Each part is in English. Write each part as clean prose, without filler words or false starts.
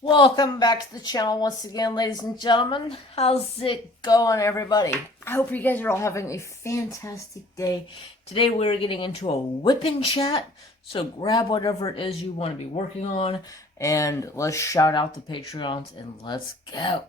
Welcome back to the channel once again, ladies and gentlemen. How's it going, everybody? I hope you guys are all having a fantastic day. Today we're getting into a whipping chat, so grab whatever it is you want to be working on, and let's shout out the Patreons, and let's go.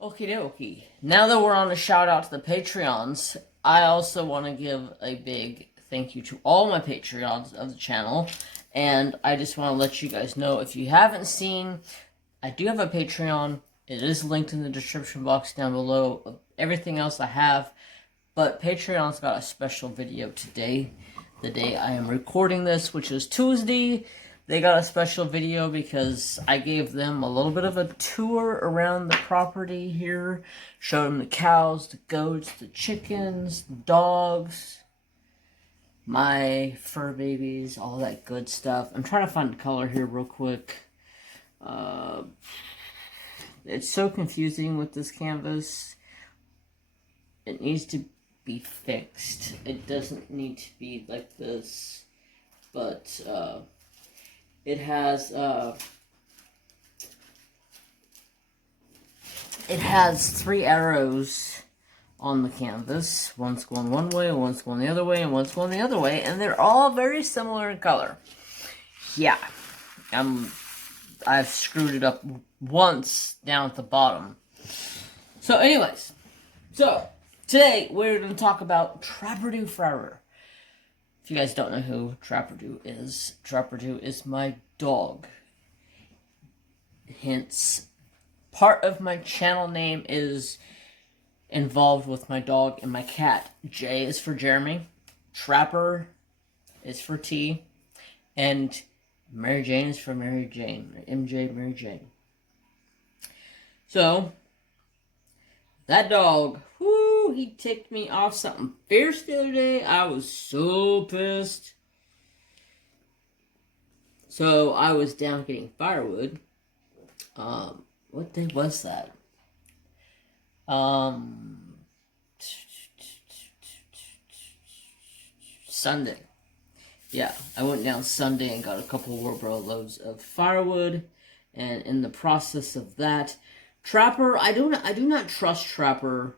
Okie dokie. Now that we're on a shout out to the Patreons, I also want to give a big thank you to all my Patreons of the channel. And I just want to let you guys know, if you haven't seen, I do have a Patreon. It is linked in the description box down below of everything else I have. But Patreon's got a special video today, the day I am recording this, which is Tuesday. They got a special video because I gave them a little bit of a tour around the property here. Showed them the cows, the goats, the chickens, the dogs, my fur babies, all that good stuff. I'm trying to find the color here real quick. It's so confusing with this canvas. It needs to be fixed. It doesn't need to be like this, but it has 3 arrows on the canvas. One's going one way, one's going the other way, and one's going the other way, and they're all very similar in color. Yeah, I've screwed it up once down at the bottom. So anyways, today we're going to talk about Trapperdo Forever. If you guys don't know who Trapperdo is my dog. Hence, part of my channel name is involved with my dog and my cat. J is for Jeremy, Trapper is for T, and Mary Jane is for Mary Jane, or MJ Mary Jane. So, that dog, whoo, he ticked me off something fierce the other day. I was so pissed. So, I was down getting firewood. What day was that? Sunday. Yeah, I went down Sunday and got a couple of wheelbarrow loads of firewood. And in the process of that, Trapper, I do not trust Trapper.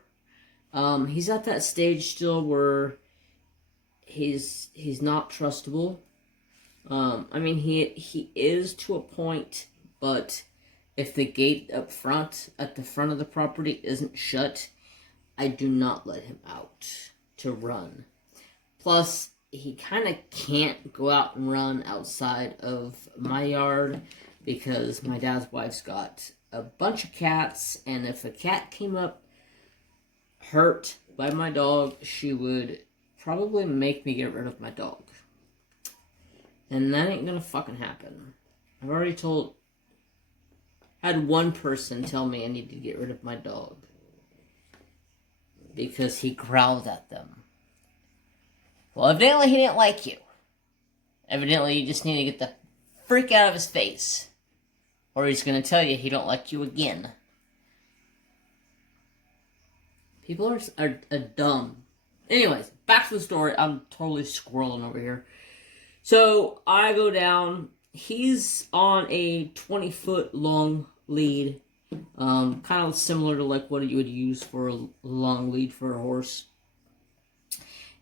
He's at that stage still where he's not trustable. I mean, he is to a point, but if the gate up front, at the front of the property, isn't shut, I do not let him out to run. Plus, he kind of can't go out and run outside of my yard because my dad's wife's got a bunch of cats, and if a cat came up hurt by my dog, she would probably make me get rid of my dog. And that ain't gonna fucking happen. I've already had one person tell me I need to get rid of my dog because he growled at them. Well, evidently he didn't like you. Evidently you just need to get the freak out of his face, or he's going to tell you he don't like you again. People are dumb. Anyways, back to the story. I'm totally squirreling over here. So, I go down. He's on a 20-foot long lead. Kind of similar to like what you would use for a long lead for a horse.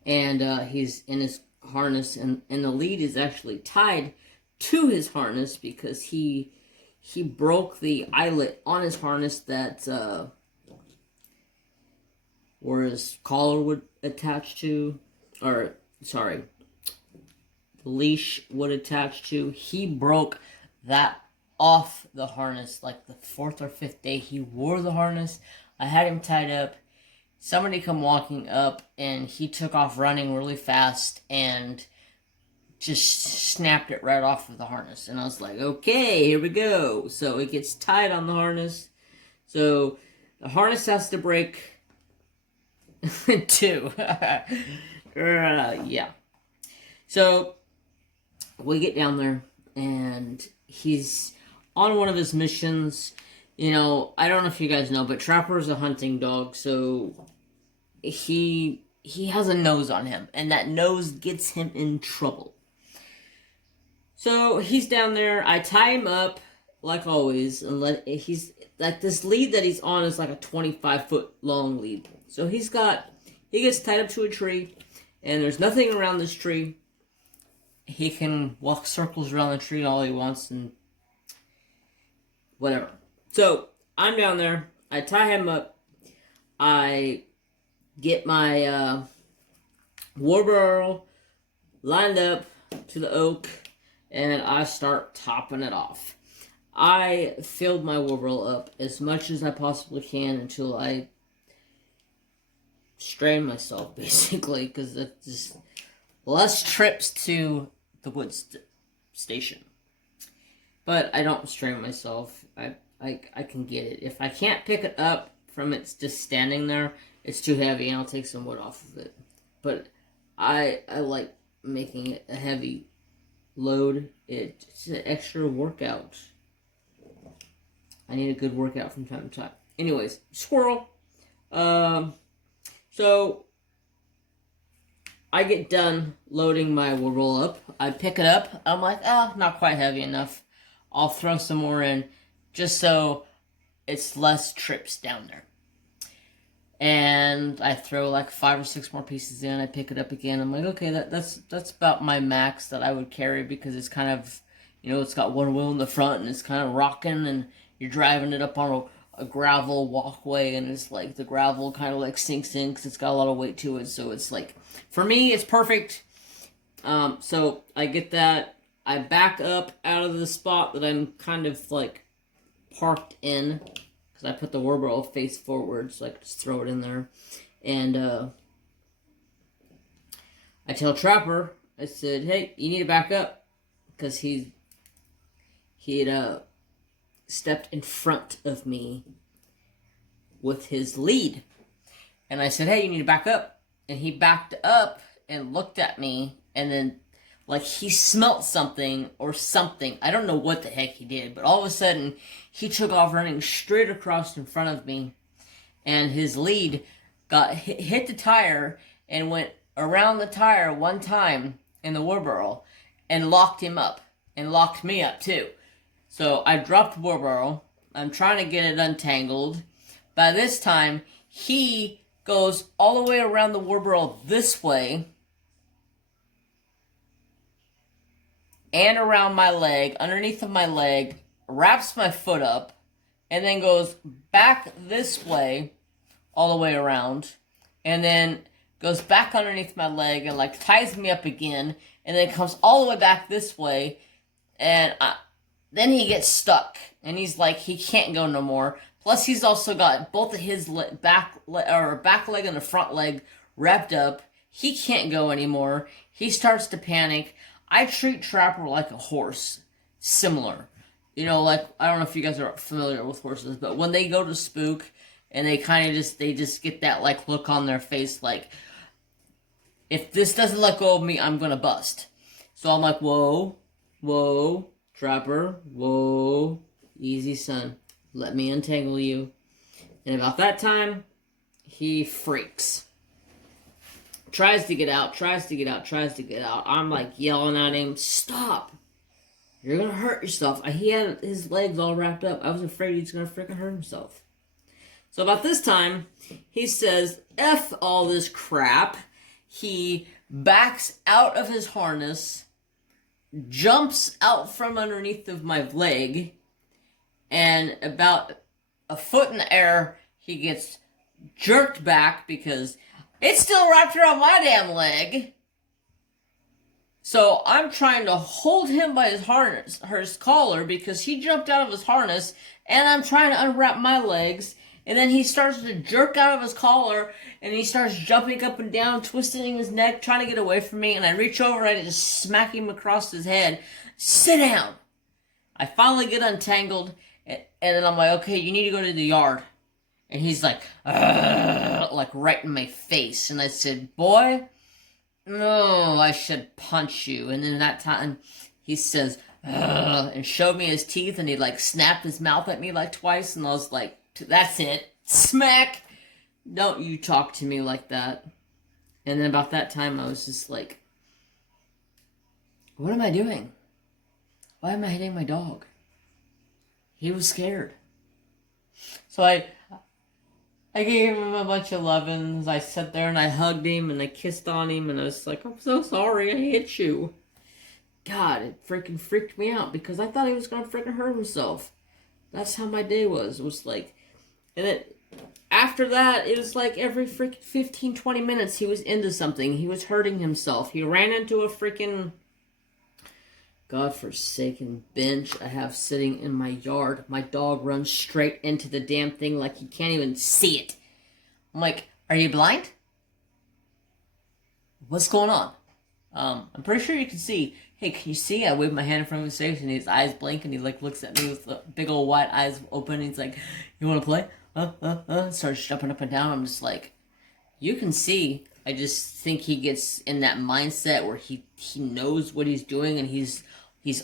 And he's in his harness, and the lead is actually tied to his harness because he broke the eyelet on his harness that where his collar would attach to, or sorry, the leash would attach to. He broke that off the harness like the 4th or 5th day he wore the harness. I had him tied up. Somebody come walking up, and he took off running really fast and just snapped it right off of the harness. And I was like, okay, here we go. So it gets tied on the harness. So the harness has to break too. Yeah. So we get down there, and he's on one of his missions. You know, I don't know if you guys know, but Trapper is a hunting dog, so he has a nose on him, and that nose gets him in trouble. So he's down there. I tie him up like always, and he's like, this lead that he's on is like a 25-foot long lead. So he gets tied up to a tree, and there's nothing around this tree. He can walk circles around the tree all he wants and whatever. So I'm down there. I tie him up. I get my wheelbarrow lined up to the oak, and I start topping it off. I filled my wheelbarrow up as much as I possibly can until I strain myself, basically, because it's just less trips to the wood station. But I don't strain myself. I can get it. If I can't pick it up from it's just standing there, it's too heavy, and I'll take some wood off of it. But I like making it a heavy load. It's an extra workout. I need a good workout from time to time. Anyways, squirrel. So I get done loading my wood roll up. I pick it up. I'm like, not quite heavy enough. I'll throw some more in just so it's less trips down there. And I throw like 5 or 6 more pieces in. I pick it up again. I'm like, okay, that's about my max that I would carry, because it's kind of, it's got one wheel in the front and it's kind of rocking, and you're driving it up on a gravel walkway, and it's like the gravel kind of like sinks in because it's got a lot of weight to it. So it's like, for me, it's perfect. So I get that. I back up out of the spot that I'm kind of like parked in, because I put the wheelbarrow face forward, so I could just throw it in there. And I tell Trapper, I said, hey, you need to back up, because he had stepped in front of me with his lead. And I said, hey, you need to back up. And he backed up and looked at me, and then like he smelt something or something. I don't know what the heck he did, but all of a sudden he took off running straight across in front of me, and his lead got hit the tire and went around the tire one time in the wheelbarrow and locked him up, and locked me up too. So I dropped the wheelbarrow. I'm trying to get it untangled. By this time, he goes all the way around the wheelbarrow this way and around my leg, underneath of my leg, wraps my foot up, and then goes back this way all the way around, and then goes back underneath my leg and like ties me up again, and then comes all the way back this way, and then he gets stuck, and he's like, he can't go no more. Plus, he's also got both of his back leg and the front leg wrapped up. He can't go anymore. He starts to panic. I treat Trapper like a horse, similar. Like, I don't know if you guys are familiar with horses, but when they go to spook, and they kind of just get that like look on their face, like, if this doesn't let go of me, I'm gonna bust. So I'm like, whoa, Trapper, whoa, easy, son. Let me untangle you. And about that time, he freaks. Tries to get out. I'm like yelling at him, stop. You're gonna hurt yourself. He had his legs all wrapped up. I was afraid he was gonna freaking hurt himself. So about this time, he says, F all this crap. He backs out of his harness, jumps out from underneath of my leg, and about a foot in the air, he gets jerked back because it's still wrapped around my damn leg. So I'm trying to hold him by his harness, his collar, because he jumped out of his harness, and I'm trying to unwrap my legs, and then he starts to jerk out of his collar, and he starts jumping up and down, twisting his neck, trying to get away from me, and I reach over and I just smack him across his head. Sit down! I finally get untangled, and then I'm like, okay, you need to go to the yard. And he's like right in my face. And I said, boy, no, I should punch you. And then that time he says, and showed me his teeth, and he like snapped his mouth at me like twice, and I was like, that's it. Smack! Don't you talk to me like that. And then about that time, I was just like, what am I doing? Why am I hitting my dog? He was scared. So I gave him a bunch of lovins. I sat there and I hugged him and I kissed on him, and I was like, I'm so sorry I hit you. God, it freaking freaked me out because I thought he was going to freaking hurt himself. That's how my day was. It was like, and it, after that, it was like every freaking 15, 20 minutes he was into something. He was hurting himself. He ran into a freaking godforsaken bench I have sitting in my yard. My dog runs straight into the damn thing like he can't even see it. I'm like, are you blind? What's going on? I'm pretty sure you can see. Hey, can you see? I wave my hand in front of his face and his eyes blink and he like looks at me with the big old wide eyes open and he's like, you want to play? Starts jumping up and down. I'm just like, you can see. I just think he gets in that mindset where he knows what he's doing and he's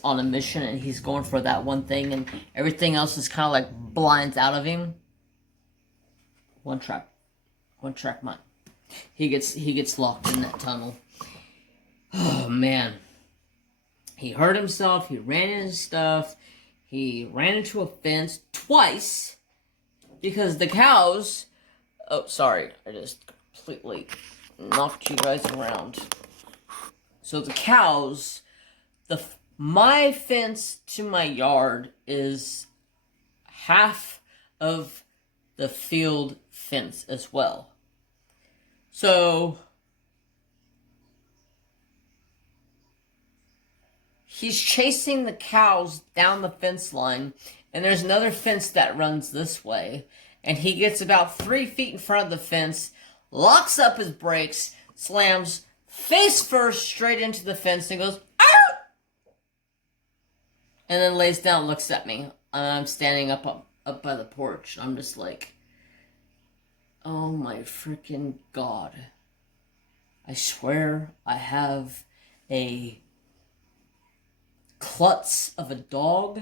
on a mission and he's going for that one thing and everything else is kind of like blinds out of him. One track mind. He gets locked in that tunnel. Oh man. He hurt himself, he ran into stuff, he ran into a fence twice because the cows, oh sorry, I just completely knocked you guys around. So the cows, my fence to my yard is half of the field fence as well. So he's chasing the cows down the fence line, and there's another fence that runs this way, and he gets about 3 feet in front of the fence, locks up his brakes, slams face first straight into the fence, and goes, "Ow!" And then lays down and looks at me. I'm standing up by the porch. I'm just like, oh my freaking God. I swear I have a klutz of a dog.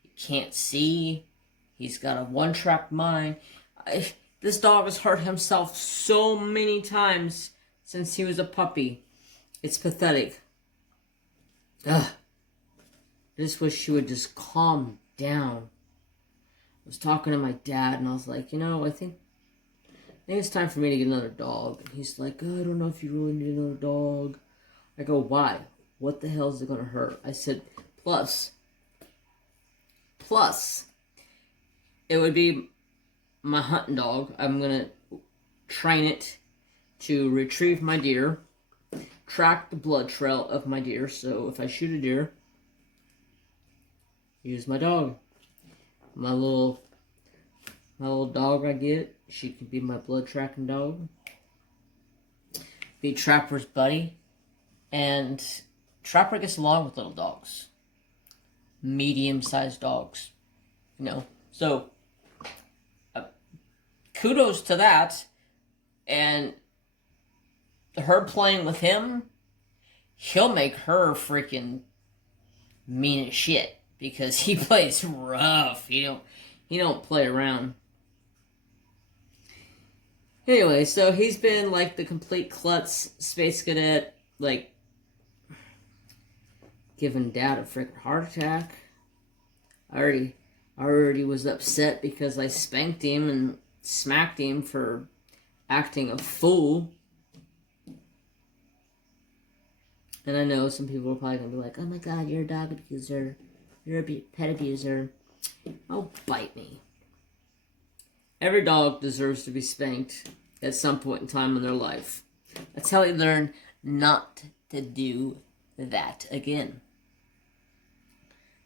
He can't see. He's got a one-track mind. This dog has hurt himself so many times since he was a puppy. It's pathetic. Ugh. I just wish she would just calm down. I was talking to my dad and I was like, I think it's time for me to get another dog. And he's like, oh, I don't know if you really need another dog. I go, why? What the hell is it going to hurt? I said, plus, it would be my hunting dog. I'm going to train it to retrieve my deer, track the blood trail of my deer. So if I shoot a deer, use my dog. My little dog I get, she could be my blood tracking dog. Be Trapper's buddy. And Trapper gets along with little dogs. Medium-sized dogs. So kudos to that. And her playing with him, he'll make her freaking mean as shit. Because he plays rough. He don't play around. Anyway, so he's been like the complete klutz space cadet, like giving Dad a freaking heart attack. I already was upset because I spanked him and smacked him for acting a fool. And I know some people are probably gonna be like, oh my God, you're a dog abuser. You're a pet abuser. Oh, bite me. Every dog deserves to be spanked at some point in time in their life. That's how they learn not to do that again.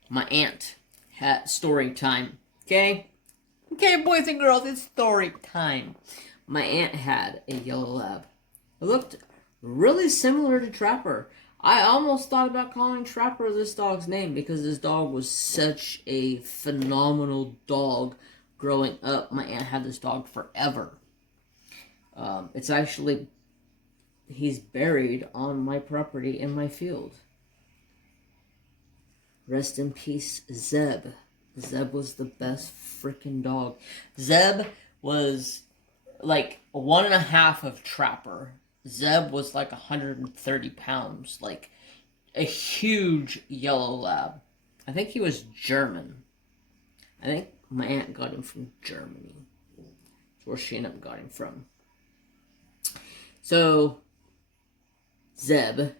My aunt had story time. Okay, boys and girls, it's story time. My aunt had a yellow lab. It looked really similar to Trapper. I almost thought about calling Trapper this dog's name because this dog was such a phenomenal dog growing up. My aunt had this dog forever. It's actually, he's buried on my property in my field. Rest in peace, Zeb. Zeb was the best freaking dog. Zeb was like 1.5 of Trapper. Zeb was like 130 pounds. Like a huge yellow lab. I think he was German. I think my aunt got him from Germany. That's where she ended up got him from. So, Zeb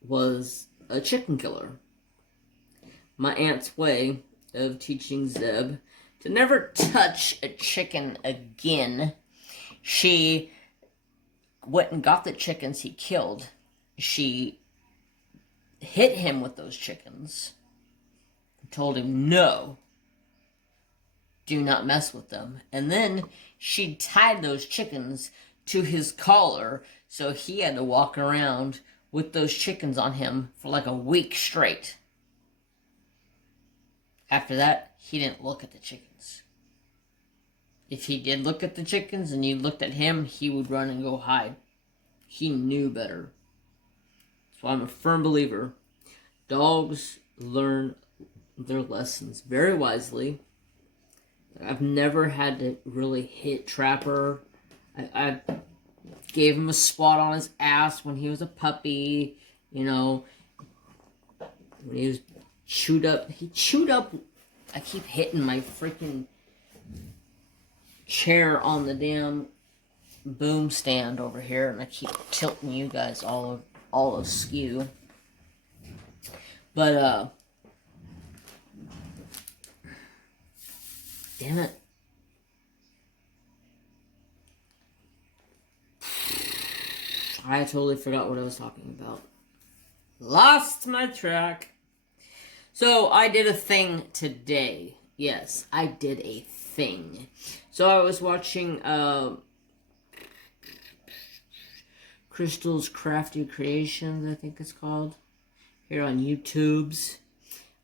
was a chicken killer. My aunt's way of teaching Zeb to never touch a chicken again. She went and got the chickens he killed. She hit him with those chickens. Told him, no, do not mess with them. And then she tied those chickens to his collar, so he had to walk around with those chickens on him for like a week straight. After that, he didn't look at the chickens. If he did look at the chickens and you looked at him, he would run and go hide. He knew better. So I'm a firm believer. Dogs learn their lessons very wisely. I've never had to really hit Trapper. I gave him a spot on his ass when he was a puppy. You know, when he was chewed up. He chewed up. I keep hitting my freaking chair on the damn boom stand over here, and I keep tilting you guys all askew. But damn it. I totally forgot what I was talking about. Lost my track. So, I did a thing today. Yes, I did a thing. So, I was watching Crystal's Crafty Creations, I think it's called, here on YouTube's.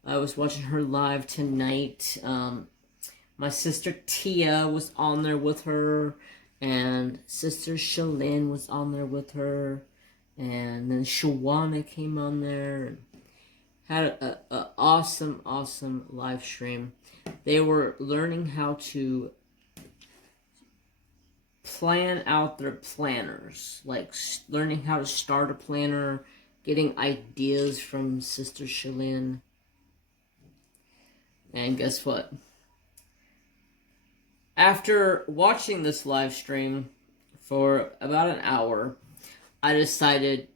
I was watching her live tonight. My sister Tia was on there with her, and sister Shelleen was on there with her, and then Shawana came on there, and had a awesome live stream. They were learning how to plan out their planners, like learning how to start a planner, getting ideas from sister Shelleen. And guess what? After watching this live stream for about an hour, I decided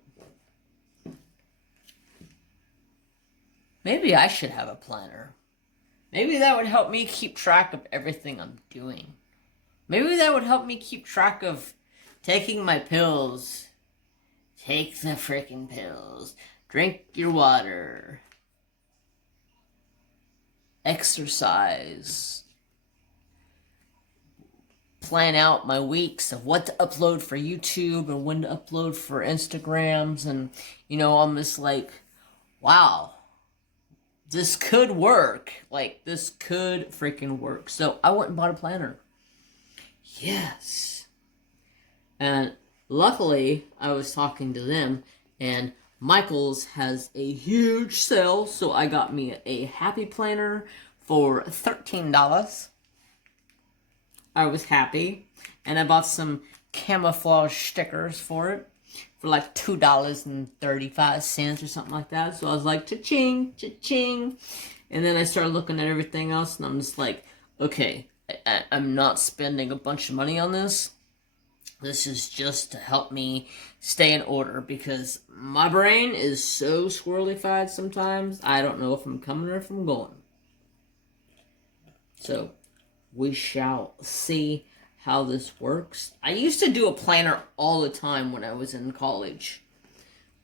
maybe I should have a planner. Maybe that would help me keep track of everything I'm doing. Maybe that would help me keep track of taking my pills. Take the frickin' pills. Drink your water. Exercise. Plan out my weeks of what to upload for YouTube and when to upload for Instagrams. And, you know, I'm just like, wow, this could work. Like, this could freaking work. So I went and bought a planner. Yes. And luckily, I was talking to them, and Michael's has a huge sale, so I got me a happy planner for $13. I was happy, and I bought some camouflage stickers for it for like $2.35 or something like that. So I was like, cha-ching, cha-ching. And then I started looking at everything else, and I'm just like, okay, I'm not spending a bunch of money on this. This is just to help me stay in order, because my brain is so squirrely-fied sometimes, I don't know if I'm coming or if I'm going. So, we shall see how this works. I used to do a planner all the time when I was in college.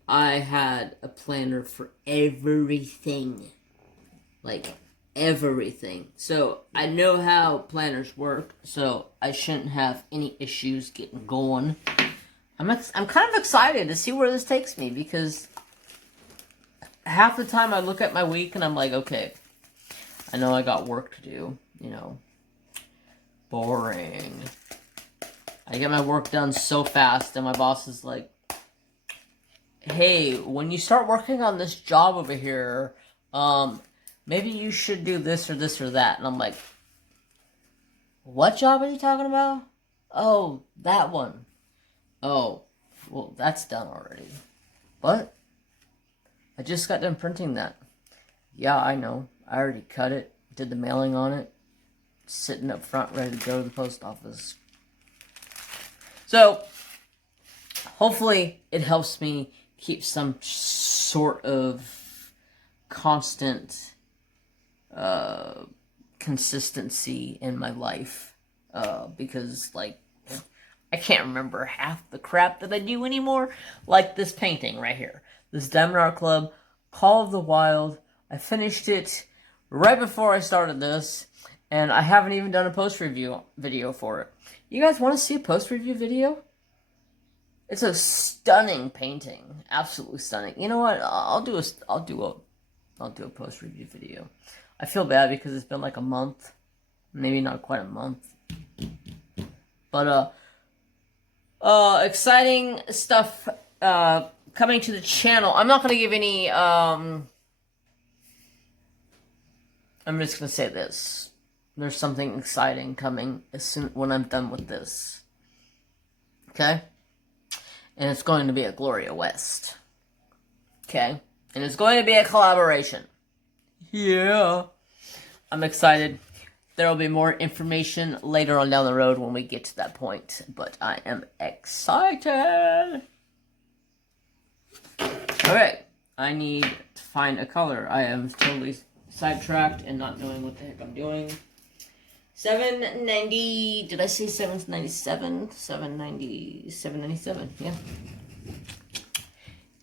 I had a planner for everything. Like, everything. So, I know how planners work, so I shouldn't have any issues getting going. I'm kind of excited to see where this takes me, because half the time I look at my week and I'm like, okay, I know I got work to do, you know. Boring. I get my work done so fast, and my boss is like, hey, when you start working on this job over here, maybe you should do this or this or that. And I'm like, what job are you talking about? Oh, that one. Oh, well, that's done already. What? I just got done printing that. Yeah, I know. I already cut it, did the mailing on it, sitting up front ready to go to the post office. So, hopefully it helps me keep some sort of constant consistency in my life. Because, like, I can't remember half the crap that I do anymore. Like this painting right here. This Diamond Art Club, Call of the Wild. I finished it right before I started this. And I haven't even done a post-review video for it. You guys want to see a post-review video? It's a stunning painting. Absolutely stunning. You know what? I'll do a post-review video. I feel bad because it's been like a month. Maybe not quite a month. But, exciting stuff, coming to the channel. I'm not going to give any, I'm just going to say this. There's something exciting coming when I'm done with this. Okay? And it's going to be a Gloria West. Okay? And it's going to be a collaboration. Yeah. I'm excited. There will be more information later on down the road when we get to that point. But I am excited. Alright. I need to find a color. I am totally sidetracked and not knowing what the heck I'm doing. 790, did I say 797? 797, yeah.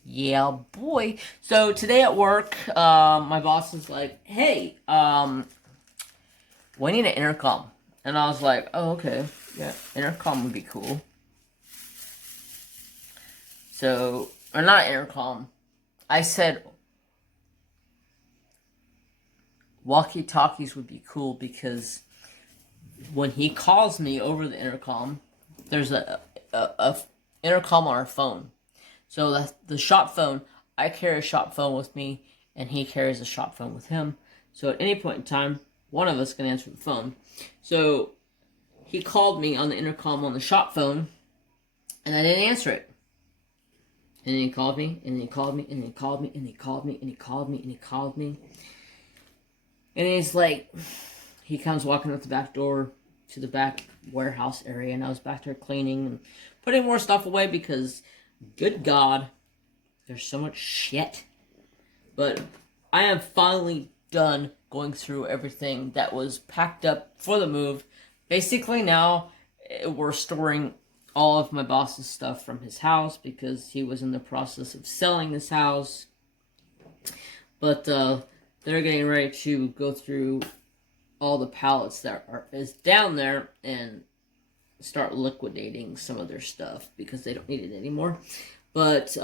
Yeah, boy. So today at work, my boss was like, hey, we need an intercom. And I was like, oh, okay. Yeah, intercom would be cool. So, or not intercom. I said walkie-talkies would be cool because when he calls me over the intercom, there's a intercom on our phone. So the shop phone, I carry a shop phone with me, and he carries a shop phone with him. So at any point in time, one of us can answer the phone. So he called me on the intercom on the shop phone, and I didn't answer it. And then he called me, and then he called me, and then he called me, and he called me, and he called me, and he called me. And he's like, he comes walking out the back door to the back warehouse area, and I was back there cleaning and putting more stuff away because, good God, there's so much shit. But I am finally done going through everything that was packed up for the move. Basically now, we're storing all of my boss's stuff from his house because he was in the process of selling this house. But they're getting ready to go through all the pallets that is down there and start liquidating some of their stuff because they don't need it anymore. But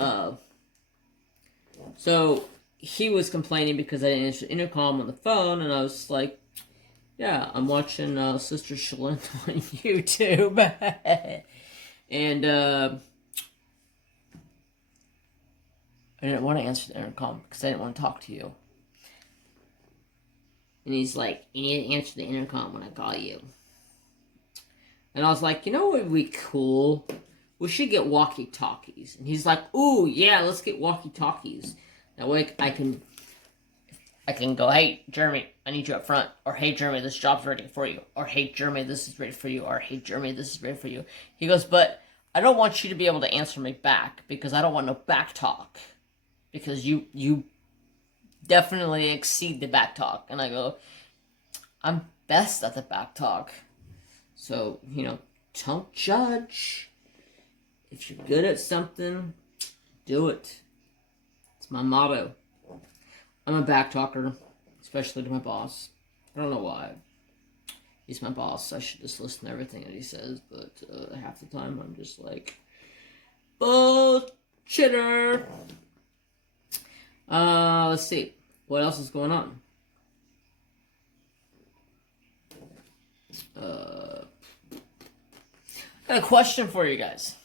so he was complaining because I didn't answer the intercom on the phone, and I was like, yeah, I'm watching Sister Shelleen on YouTube. And I didn't want to answer the intercom because I didn't want to talk to you. And he's like, you need to answer the intercom when I call you. And I was like, you know what would be cool? We should get walkie-talkies. And he's like, ooh, yeah, let's get walkie-talkies. That way I can go, hey, Jeremy, I need you up front. Or, hey, Jeremy, this job's ready for you. Or, hey, Jeremy, this is ready for you. Or, hey, Jeremy, this is ready for you. He goes, but I don't want you to be able to answer me back because I don't want no back talk. Because you definitely exceed the back talk. And I go, I'm best at the back talk. So, you know, don't judge. If you're good at something, do it. It's my motto. I'm a back talker, especially to my boss. I don't know why. He's my boss. I should just listen to everything that he says, but half the time I'm just like, bullshitter. Let's see. What else is going on? I got a question for you guys.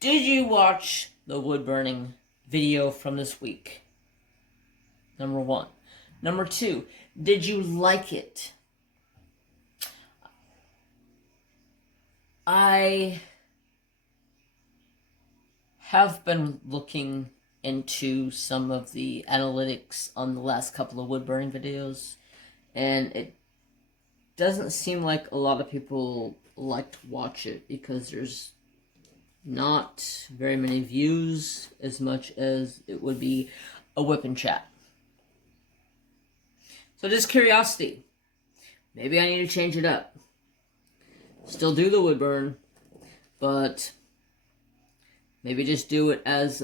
Did you watch the wood burning video from this week? Number 1. Number 2, did you like it? I have been looking into some of the analytics on the last couple of wood burning videos, and it doesn't seem like a lot of people like to watch it because there's not very many views as much as it would be a whip and chat. So just curiosity. Maybe I need to change it up. Still do the wood burn, but maybe just do it as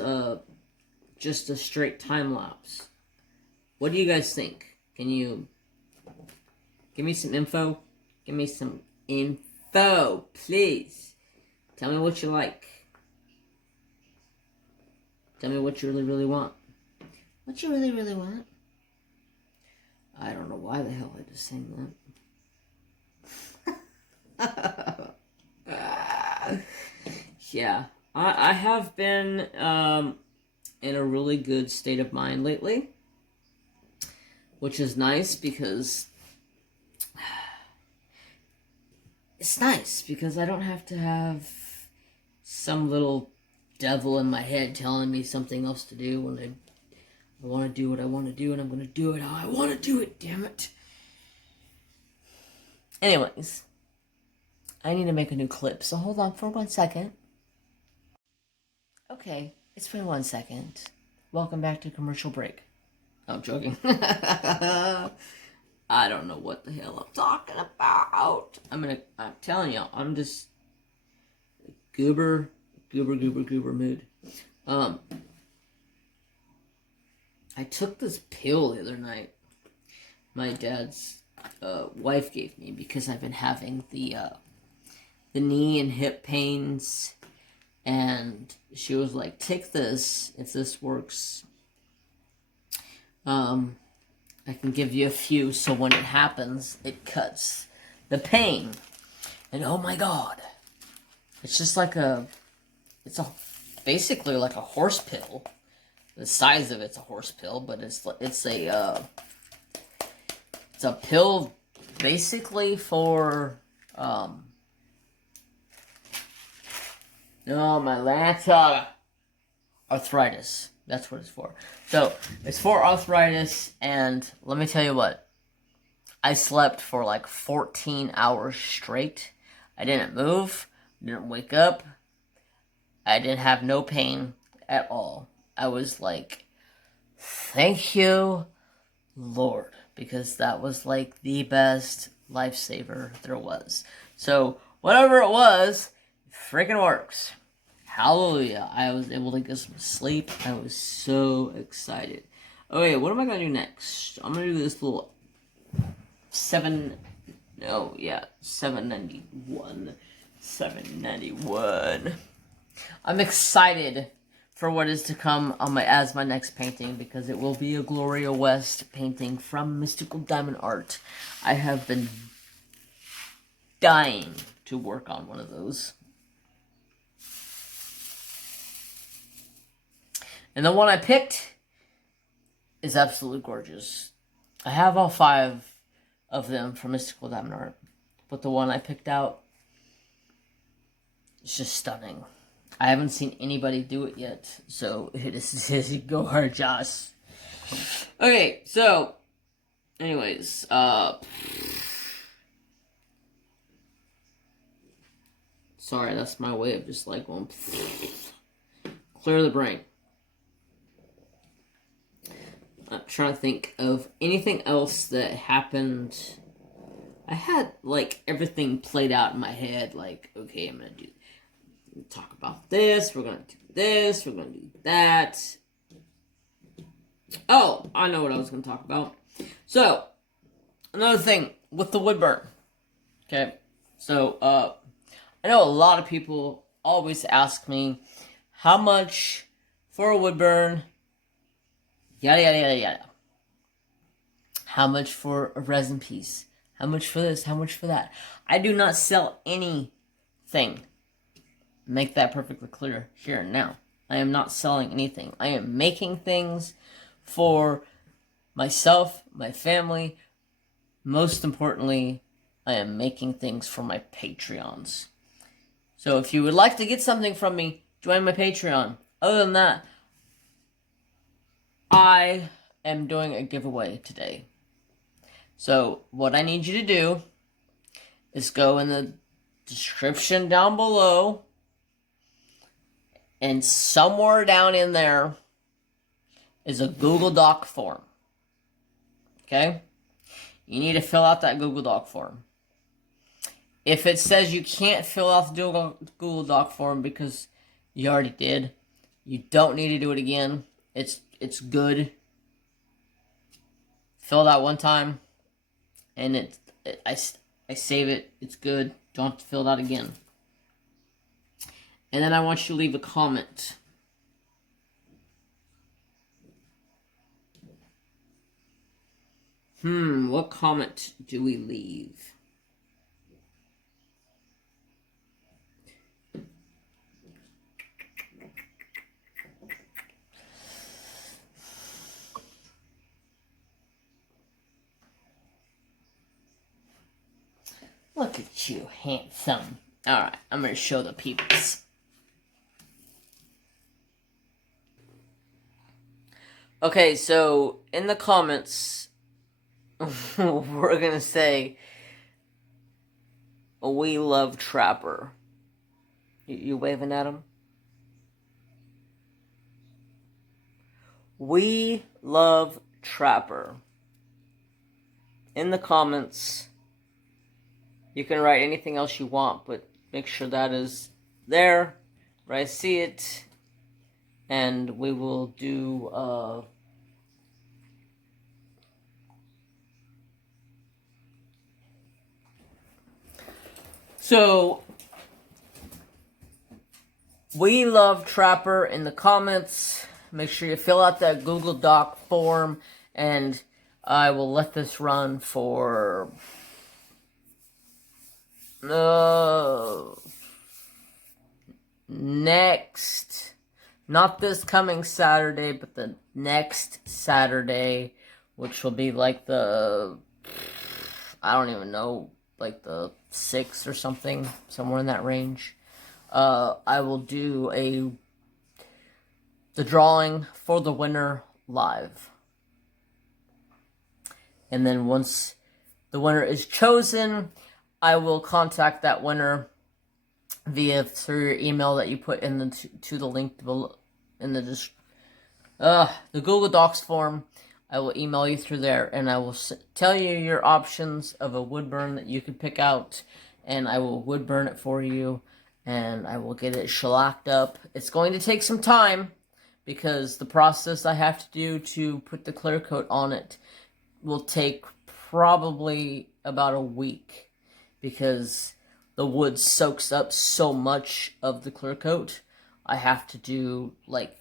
just a straight time lapse. What do you guys think? Can you give me some info? Give me some info, please. Tell me what you like. Tell me what you really, really want. What you really, really want? I don't know why the hell I just sang that. Yeah, I have been in a really good state of mind lately, which is nice because it's nice because I don't have to have some little devil in my head telling me something else to do when I want to do what I want to do, and I'm going to do it how I want to do it, damn it. Anyways, I need to make a new clip, so hold on for 1 second. Okay, it's been 1 second. Welcome back to commercial break. Oh, I'm joking. I don't know what the hell I'm talking about. I'm telling y'all, I'm just goober mood. I took this pill the other night. My dad's wife gave me because I've been having the knee and hip pains, and she was like, "Take this. If this works, I can give you a few. So when it happens, it cuts the pain." And oh my god, it's just like basically like a horse pill. The size of it's a horse pill, but it's a pill basically for my laptop arthritis. That's what it's for. So it's for arthritis, and let me tell you what, I slept for like 14 hours straight. I didn't move, didn't wake up, I didn't have no pain at all. I was like, thank you, Lord, because that was like the best lifesaver there was. So whatever it was, it freaking works. Hallelujah. I was able to get some sleep. I was so excited. Okay, what am I going to do next? I'm going to do this little 791. 791. I'm excited for what is to come on as my next painting, because it will be a Gloria West painting from Mystical Diamond Art. I have been dying to work on one of those. And the one I picked is absolutely gorgeous. I have all 5 of them from Mystical Diamond Art, but the one I picked out is just stunning. I haven't seen anybody do it yet, so it is gorgeous. Okay, so, anyways, sorry, that's my way of just like going, clear the brain. I'm trying to think of anything else that happened. I had, like, everything played out in my head, like, okay, I'm gonna talk about this, we're gonna do this, we're gonna do that. Oh, I know what I was gonna talk about. So, another thing with the wood burn. Okay, so, I know a lot of people always ask me, how much for a wood burn? Yada, yada, yada, yada. How much for a resin piece? How much for this? How much for that? I do not sell anything. Make that perfectly clear here and now. I am not selling anything. I am making things for myself, my family. Most importantly, I am making things for my Patreons. So if you would like to get something from me, join my Patreon. Other than that, I am doing a giveaway today. So what I need you to do is go in the description down below, and somewhere down in there is a Google Doc form. Okay? You need to fill out that Google Doc form. If it says you can't fill out the Google Doc form because you already did, you don't need to do it again. It's good. Fill it out one time, and I save it. It's good. Don't have to fill it out again. And then I want you to leave a comment. What comment do we leave? Look at you, handsome. Alright, I'm going to show the peeps. Okay, so in the comments, we're going to say, we love Trapper. You waving at him? We love Trapper. In the comments, you can write anything else you want, but make sure that is there, where I see it, and we will do, So, we love Trapper in the comments. Make sure you fill out that Google Doc form, and I will let this run for next, not this coming Saturday, but the next Saturday, which will be like the, I don't even know, like the 6th or something, somewhere in that range. I will do the drawing for the winner live. And then once the winner is chosen, I will contact that winner through your email that you put in to the link below in the Google Docs form. I will email you through there, and I will tell you your options of a wood burn that you can pick out, and I will wood burn it for you, and I will get it shellacked up. It's going to take some time because the process I have to do to put the clear coat on it will take probably about a week because the wood soaks up so much of the clear coat. I have to do like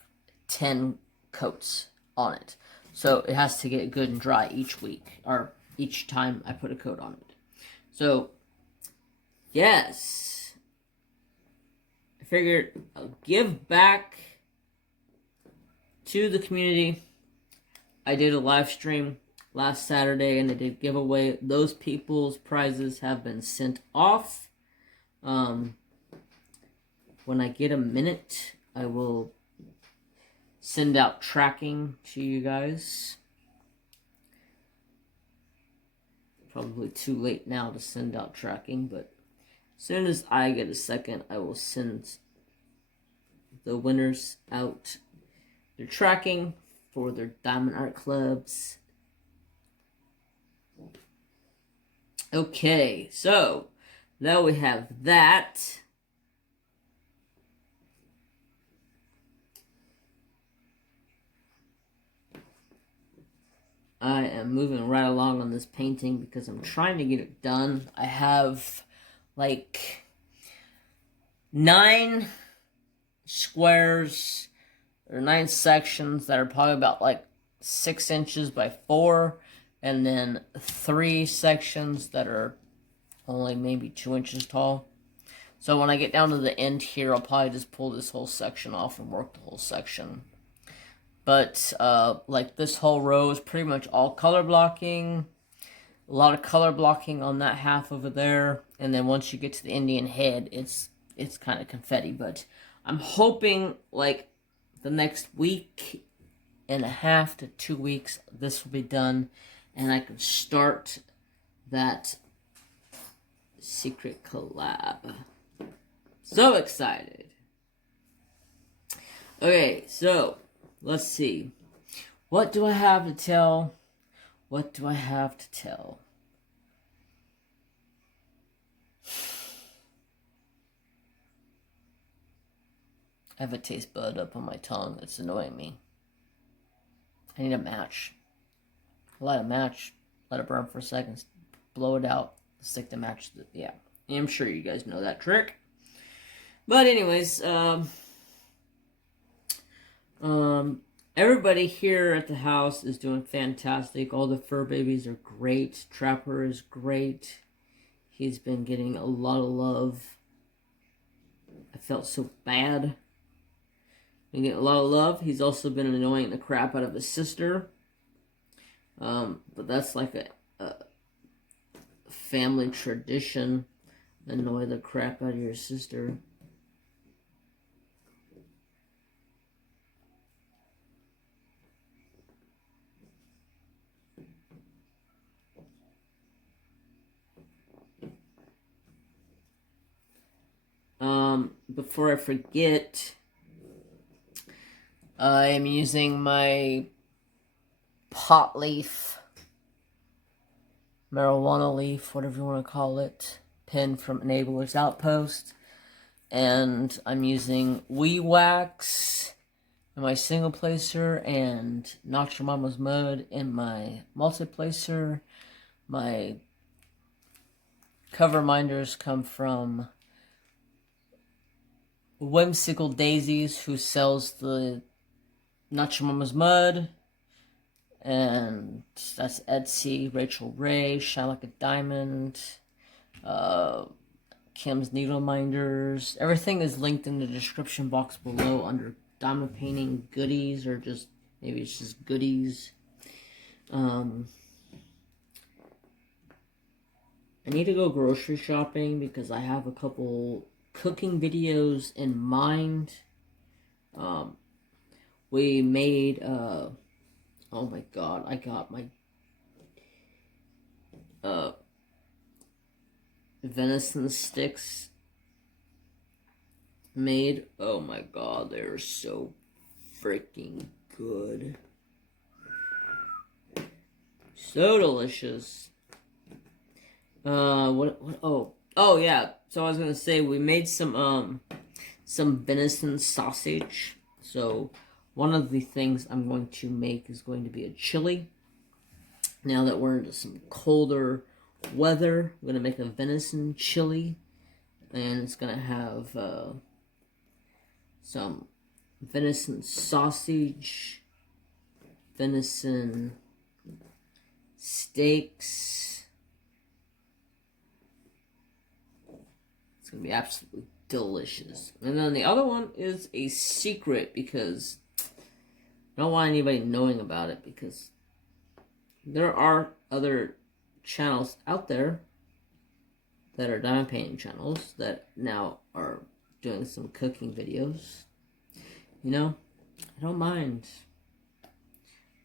10 coats on it. So it has to get good and dry each week, or each time I put a coat on it. So, yes. I figured I'll give back to the community. I did a live stream last Saturday, and I did give away. Those people's prizes have been sent off. When I get a minute, I will send out tracking to you guys. Probably too late now to send out tracking, but as soon as I get a second, I will send the winners out their tracking for their Diamond Art Clubs. Okay, so now we have that. I am moving right along on this painting because I'm trying to get it done. I have like 9 squares or 9 sections that are probably about like 6 inches by 4, and then 3 sections that are only maybe 2 inches tall. So when I get down to the end here, I'll probably just pull this whole section off and work the whole section. But like this whole row is pretty much all color blocking. A lot of color blocking on that half over there, and then once you get to the Indian head, it's kind of confetti. But I'm hoping like the next week and a half to 2 weeks, this will be done, and I can start that secret collab. So excited. Okay, so let's see. What do I have to tell? What do I have to tell? I have a taste bud up on my tongue. It's annoying me. I need a match. Light a match. Let it burn for a second. Blow it out. Stick the match. Yeah. I'm sure you guys know that trick. But anyways, everybody here at the house is doing fantastic. All the fur babies are great. Trapper is great. He's been getting a lot of love. I felt so bad. Been getting a lot of love. He's also been annoying the crap out of his sister. But that's like a family tradition. Annoy the crap out of your sister. Before I forget, I am using my pot leaf, marijuana leaf, whatever you want to call it, pen from Enabler's Outpost, and I'm using WeeWax in my single placer and Notcha Mama's Mud in my multi-placer. My cover minders come from Whimsicaldaisys, who sells the Notcha Mama's Mud, and that's Etsy. Rachel Ray, Shine Like a Diamond, Kim's Needle Minders. Everything is linked in the description box below under DiamondPainting goodies, or just maybe it's just goodies. I need to go grocery shopping because I have a couple cooking videos in mind. We made oh my god, I got my venison sticks made. Oh my god, they're so freaking good. So delicious. Oh yeah, so I was gonna say we made some venison sausage. So one of the things I'm going to make is going to be a chili. Now that we're into some colder weather, I'm gonna make a venison chili, and it's gonna have some venison sausage, venison steaks. It's gonna be absolutely delicious. And then the other one is a secret because I don't want anybody knowing about it, because there are other channels out there that are diamond painting channels that now are doing some cooking videos. You know, I don't mind.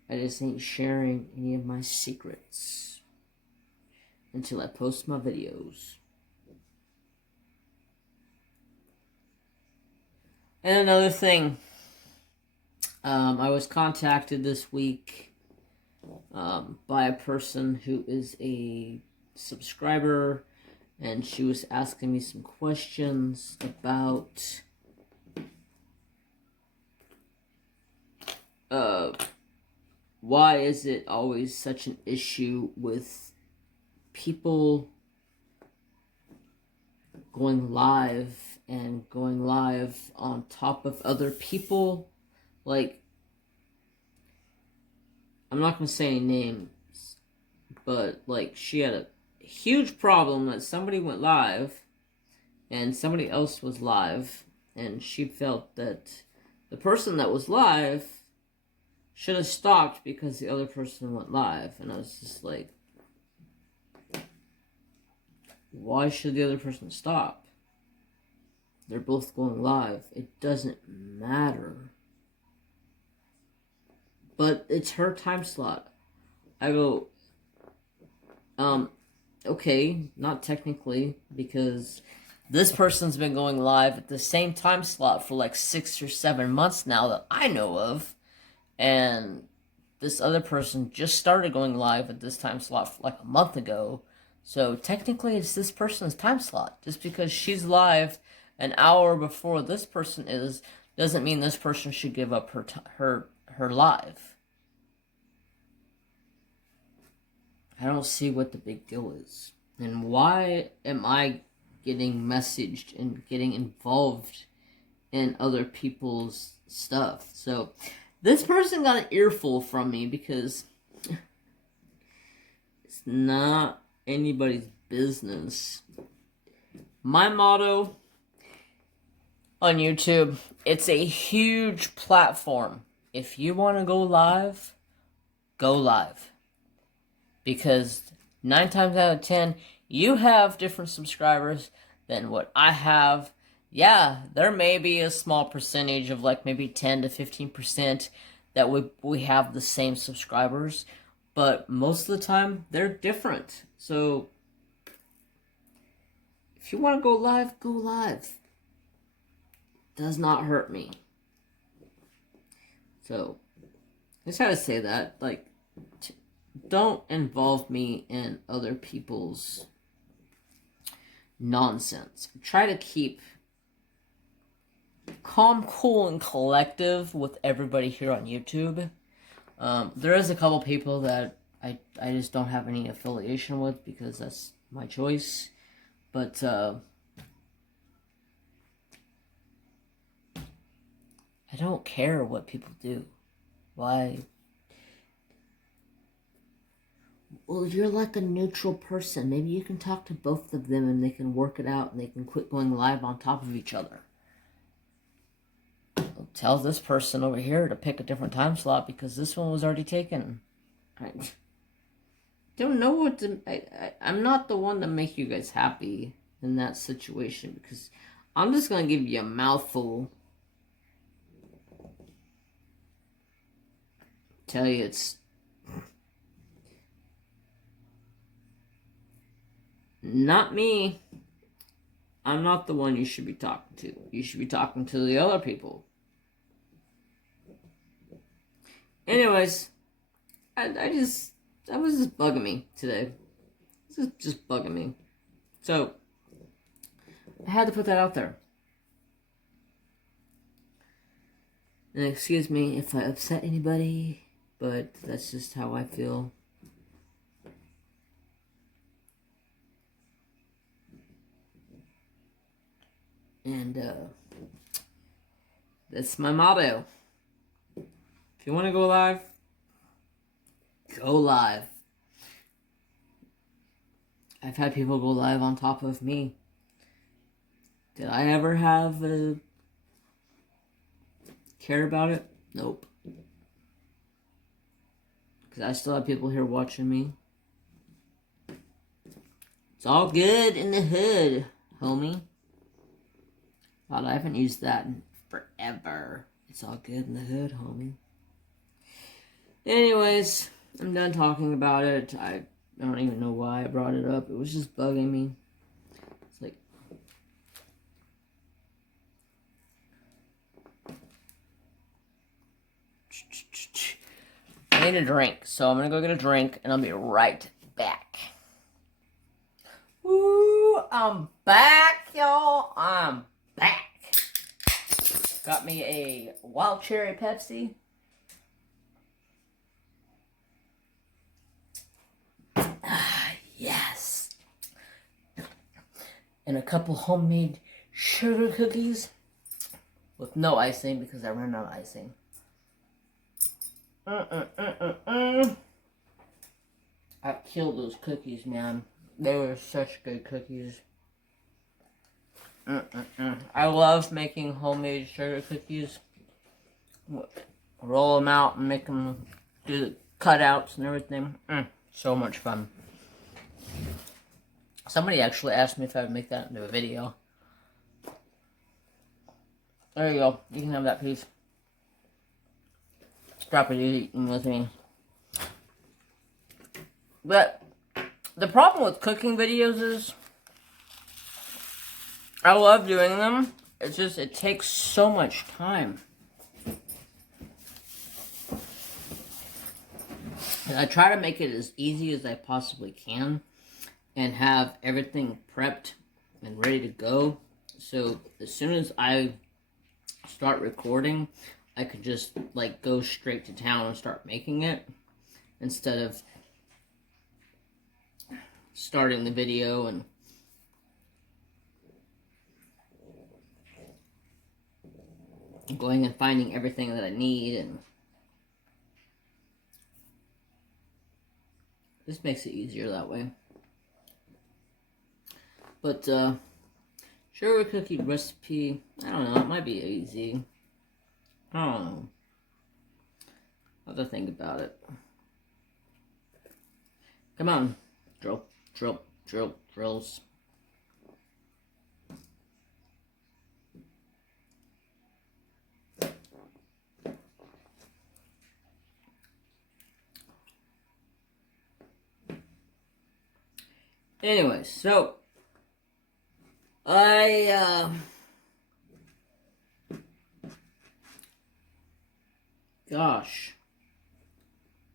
I just ain't sharing any of my secrets until I post my videos. And another thing, I was contacted this week by a person who is a subscriber, and she was asking me some questions about why is it always such an issue with people going live and going live on top of other people. Like, I'm not gonna say any names, but like she had a huge problem that somebody went live and somebody else was live, and she felt that the person that was live should have stopped because the other person went live. And I was just like, why should the other person stop? They're both going live. It doesn't matter. But it's her time slot. I go, okay, not technically, because this person's been going live at the same time slot for like 6 or 7 months now that I know of. And this other person just started going live at this time slot for like a month ago. So technically it's this person's time slot. Just because she's live an hour before this person is, doesn't mean this person should give up her live. I don't see what the big deal is. And why am I getting messaged and getting involved in other people's stuff? So this person got an earful from me because it's not anybody's business. My motto on YouTube, it's a huge platform. If you want to go live, go live. Because 9 times out of 10, you have different subscribers than what I have. Yeah, there may be a small percentage of like maybe 10 to 15% that we have the same subscribers. But most of the time, they're different. So, if you want to go live, go live. Does not hurt me. So, I just had to say that. Like, don't involve me in other people's nonsense. Try to keep calm, cool, and collective with everybody here on YouTube. There is a couple people that I just don't have any affiliation with because that's my choice. But I don't care what people do. Why? Well, you're like a neutral person. Maybe you can talk to both of them and they can work it out and they can quit going live on top of each other. Well, tell this person over here to pick a different time slot because this one was already taken. I don't know what to... I'm not the one to make you guys happy in that situation because I'm just going to give you a mouthful. Tell you it's... not me. I'm not the one you should be talking to. You should be talking to the other people. Anyways, that was just bugging me today. This is just bugging me. So, I had to put that out there. And excuse me if I upset anybody, but that's just how I feel. And that's my motto. If you want to go live, go live. I've had people go live on top of me. Did I ever have care about it? Nope. Because I still have people here watching me. It's all good in the hood, homie. God, I haven't used that in forever. It's all good in the hood, homie. Anyways, I'm done talking about it. I don't even know why I brought it up. It was just bugging me. It's like... I need a drink, so I'm gonna go get a drink, and I'll be right back. Woo! I'm back, y'all. I'm back. Got me a wild cherry Pepsi. Ah, yes. And a couple homemade sugar cookies with no icing because I ran out of icing. I killed those cookies, man. They were such good cookies. I love making homemade sugar cookies. What roll them out and make them do the cutouts and everything. So much fun. Somebody actually asked me if I would make that into a video. There you go. You can have that piece. Stop it eating with me. But the problem with cooking videos is I love doing them. It's just, it takes so much time. And I try to make it as easy as I possibly can and have everything prepped and ready to go. So as soon as I start recording, I could just like go straight to town and start making it instead of starting the video and going and finding everything that I need, and this makes it easier that way. But sugar cookie recipe, I don't know, it might be easy. I don't know. I'll have to think about it. Come on. Drills. Anyway, so gosh.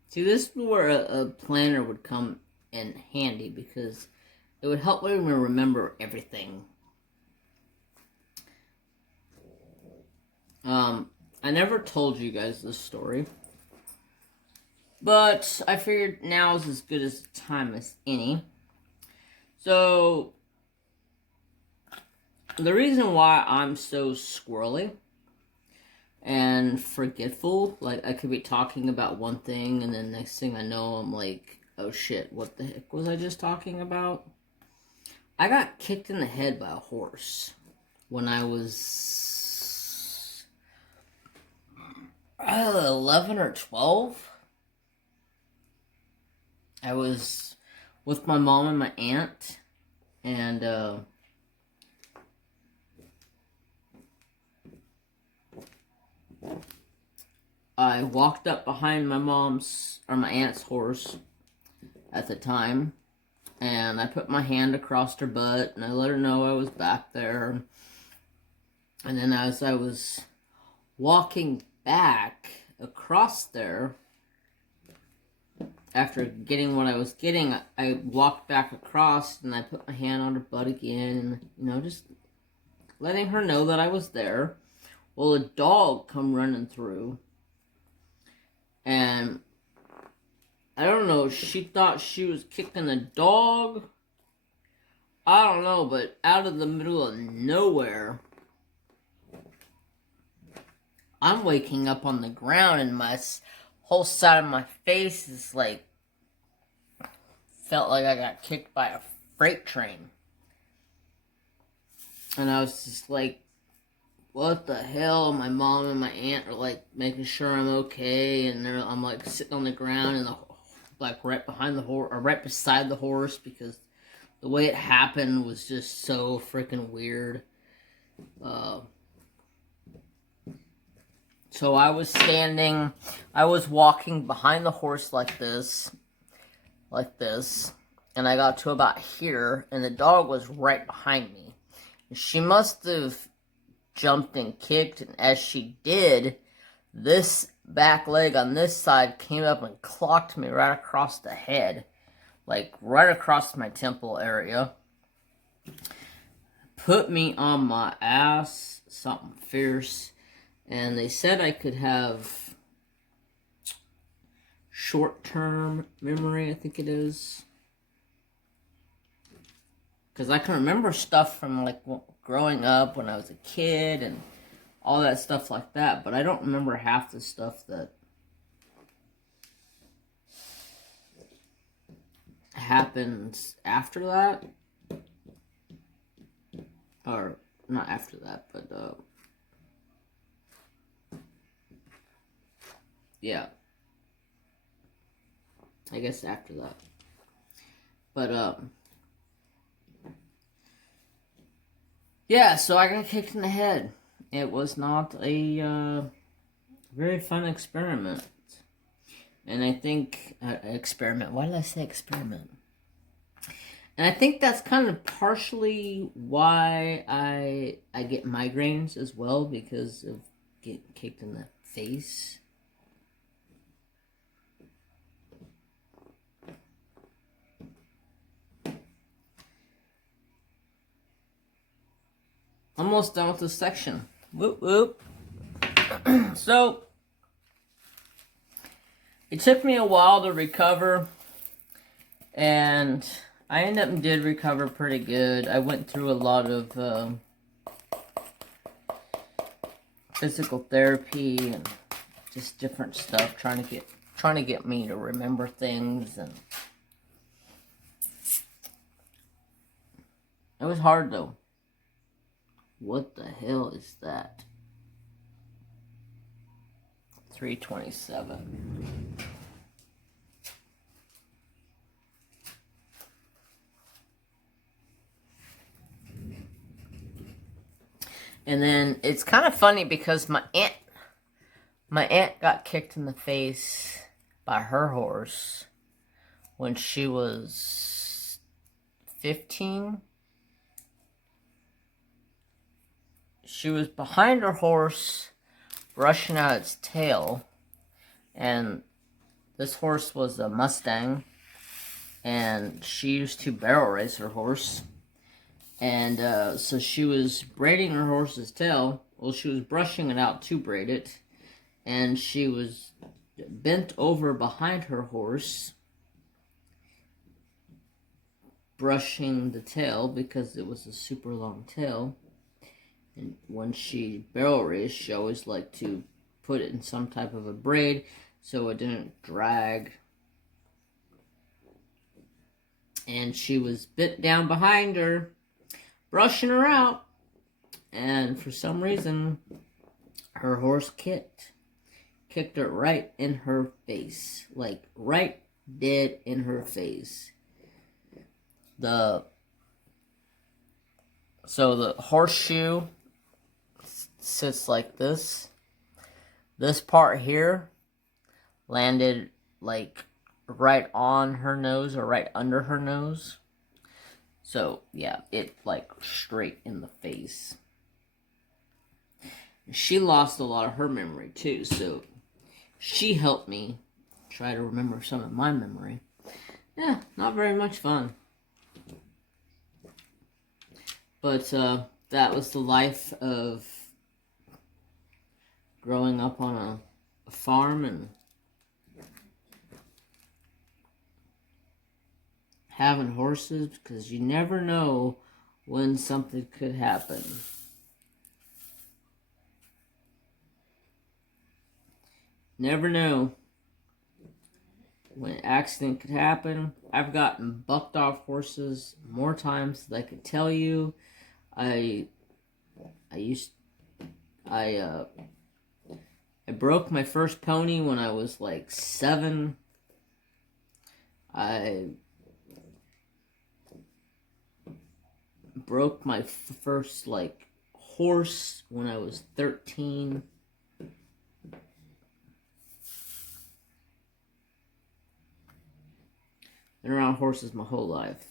See, this is where a planner would come in handy because it would help me remember everything. I never told you guys this story, but I figured now is as good as time as any. So, the reason why I'm so squirrely and forgetful, like I could be talking about one thing and then next thing I know I'm like, oh shit, what the heck was I just talking about? I got kicked in the head by a horse when I was 11 or 12. I was with my mom and my aunt, and I walked up behind my my aunt's horse at the time, and I put my hand across her butt, and I let her know I was back there. And then as I was walking back across there, after getting what I was getting, I walked back across, and I put my hand on her butt again, and, just letting her know that I was there. Well, a dog come running through, and I don't know, she thought she was kicking a dog. I don't know, but out of the middle of nowhere, I'm waking up on the ground, and my whole side of my face is like, felt like I got kicked by a freight train. And I was just like, what the hell? My mom and my aunt are like making sure I'm okay, and I'm like sitting on the ground and like right behind the horse, or right beside the horse, because the way it happened was just so freaking weird. So I was walking behind the horse like this, and I got to about here, and the dog was right behind me. She must have jumped and kicked, and as she did, this back leg on this side came up and clocked me right across the head, like right across my temple area. Put me on my ass, something fierce, and they said I could have short-term memory, I think it is. Because I can remember stuff from like growing up when I was a kid and all that stuff like that, but I don't remember half the stuff that happens after that. Or not after that, but yeah. I guess after that. But, yeah, so I got kicked in the head. It was not a, very fun experiment. And I think, experiment, why did I say experiment? And I think that's kind of partially why I get migraines as well, because of getting kicked in the face. Almost done with this section. Whoop whoop. So, it took me a while to recover, and I did recover pretty good. I went through a lot of physical therapy and just different stuff, trying to get me to remember things, and it was hard though. What the hell is that? 327. And then it's kind of funny because my aunt got kicked in the face by her horse when she was 15. She was behind her horse, brushing out its tail, and this horse was a Mustang, and she used to barrel race her horse, and so she was braiding her horse's tail. Well, she was brushing it out to braid it, and she was bent over behind her horse, brushing the tail because it was a super long tail. And when she barrel raced, she always liked to put it in some type of a braid so it didn't drag. And she was bent down behind her, brushing her out. And for some reason, her horse kicked her right in her face. Like, right dead in her face. So the horseshoe sits like this. This part here landed like right on her nose or right under her nose. So yeah, it like straight in the face. She lost a lot of her memory too, so she helped me try to remember some of my memory. Yeah, not very much fun. But that was the life of growing up on a farm and having horses, because you never know when something could happen. Never know when an accident could happen. I've gotten bucked off horses more times than I could tell you. I broke my first pony when I was like 7. I broke my first like horse when I was 13. Been around horses my whole life.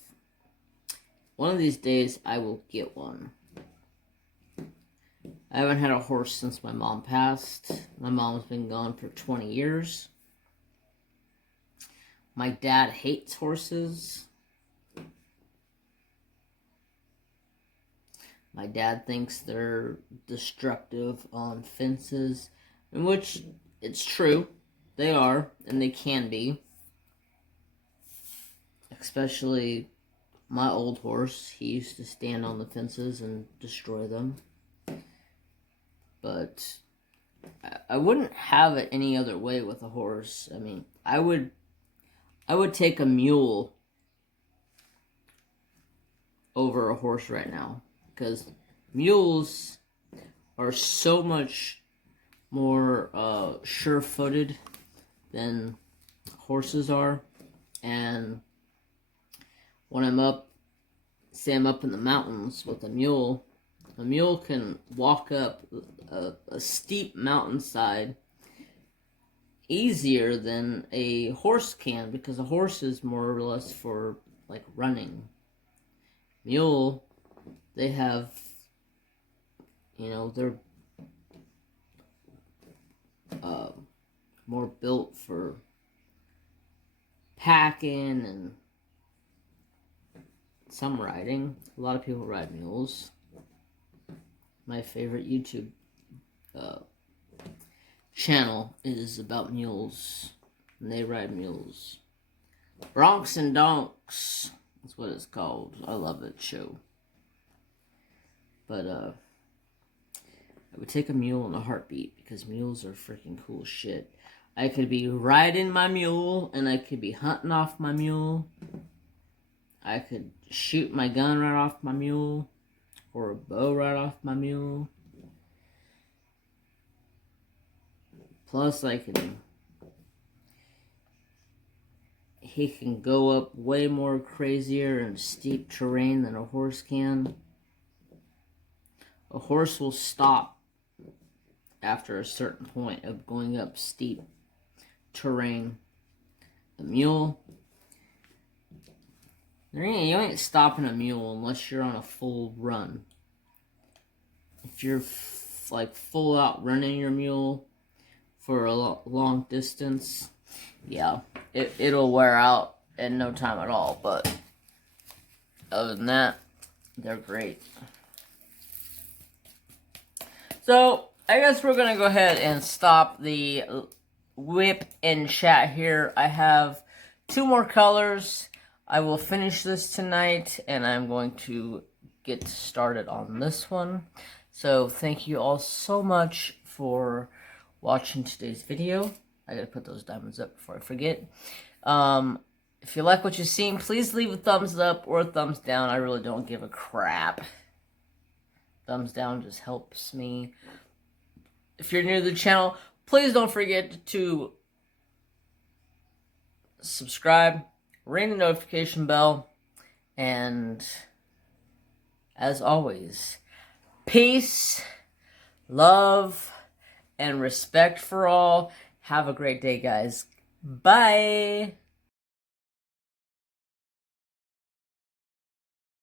One of these days, I will get one. I haven't had a horse since my mom passed. My mom's been gone for 20 years. My dad hates horses. My dad thinks they're destructive on fences, in which it's true. They are, and they can be. Especially my old horse. He used to stand on the fences and destroy them. But I wouldn't have it any other way with a horse. I mean, I would take a mule over a horse right now, because mules are so much more sure-footed than horses are. And when I'm up, say I'm up in the mountains with a mule can walk up a steep mountainside easier than a horse can, because a horse is more or less for like running. Mule, they have, they're more built for packing and some riding. A lot of people ride mules. My favorite YouTube channel is about mules, and they ride mules. Bronx and Donks, that's what it's called. I love that show. But I would take a mule in a heartbeat, because mules are freaking cool shit. I could be riding my mule, and I could be hunting off my mule. I could shoot my gun right off my mule, or a bow right off my mule. Plus, he can go up way more crazier and steep terrain than a horse can. A horse will stop after a certain point of going up steep terrain. A mule, you ain't stopping a mule unless you're on a full run. If you're full out running your mule for a long distance, yeah, it'll wear out in no time at all. But other than that, they're great. So I guess we're gonna go ahead and stop the whip and chat here. I have 2 more colors. I will finish this tonight, and I'm going to get started on this one. So thank you all so much for watching today's video. I gotta put those diamonds up before I forget. If you like what you've seen, please leave a thumbs up or a thumbs down. I really don't give a crap. Thumbs down just helps me. If you're new to the channel, please don't forget to subscribe, ring the notification bell, and as always, peace, love, and respect for all. Have a great day, guys. Bye.